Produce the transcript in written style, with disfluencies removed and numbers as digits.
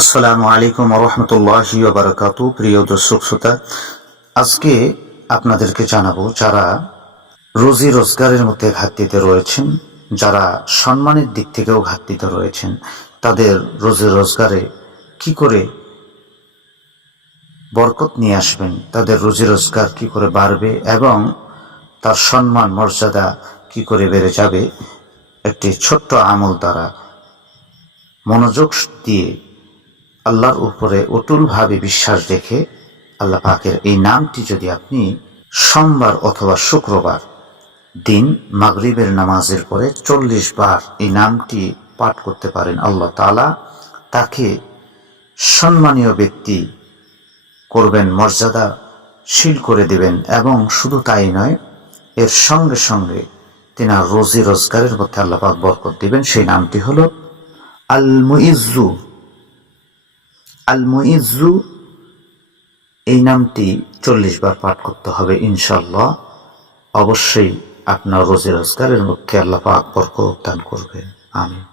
আসসালামু আলাইকুম ওয়া রাহমাতুল্লাহি ওয়া বারাকাতুহু। প্রিয় দর্শক শ্রোতা, আজকে আপনাদেরকে জানাবো যারা রুজি রোজগারের মধ্যে ঘাটতিতে রয়েছেন, যারা সম্মানের দিক থেকেও ঘাটতিতে রয়েছেন, তাদের রুজি রোজগারে কি করে বরকত নিয়ে আসবেন, তাদের রুজি রোজগার কি করে বাড়বে এবং তার সম্মান মর্যাদা কি করে বেড়ে যাবে, একটি ছোট্ট আমল দ্বারা মনোযোগ দিয়ে আল্লাহর উপরে অটুলভাবে বিশ্বাস রেখে আল্লাহ পাকের এই নামটি যদি আপনি সোমবার অথবা শুক্রবার দিন মাগরিবের নামাজের পরে 40 বার এই নামটি পাঠ করতে পারেন, আল্লাহ তাআলা তাকে সম্মানীয় ব্যক্তি করবেন, মর্যাদাশীল করে দেবেন। এবং শুধু তাই নয়, এর সঙ্গে সঙ্গে তিনার রুজি রোজগারের মধ্যে আল্লাহ পাক বরকত দিবেন। সেই নামটি হলো আল মুইজ্জু। আল মুইজ্জু এই নামটি 40 বার পাঠ করতে হবে ইনশাআল্লাহ। অবশ্যই আপনার রুজি রোজগারের মধ্যে আল্লাহ পাক বরকত দান করবেন। আমিন।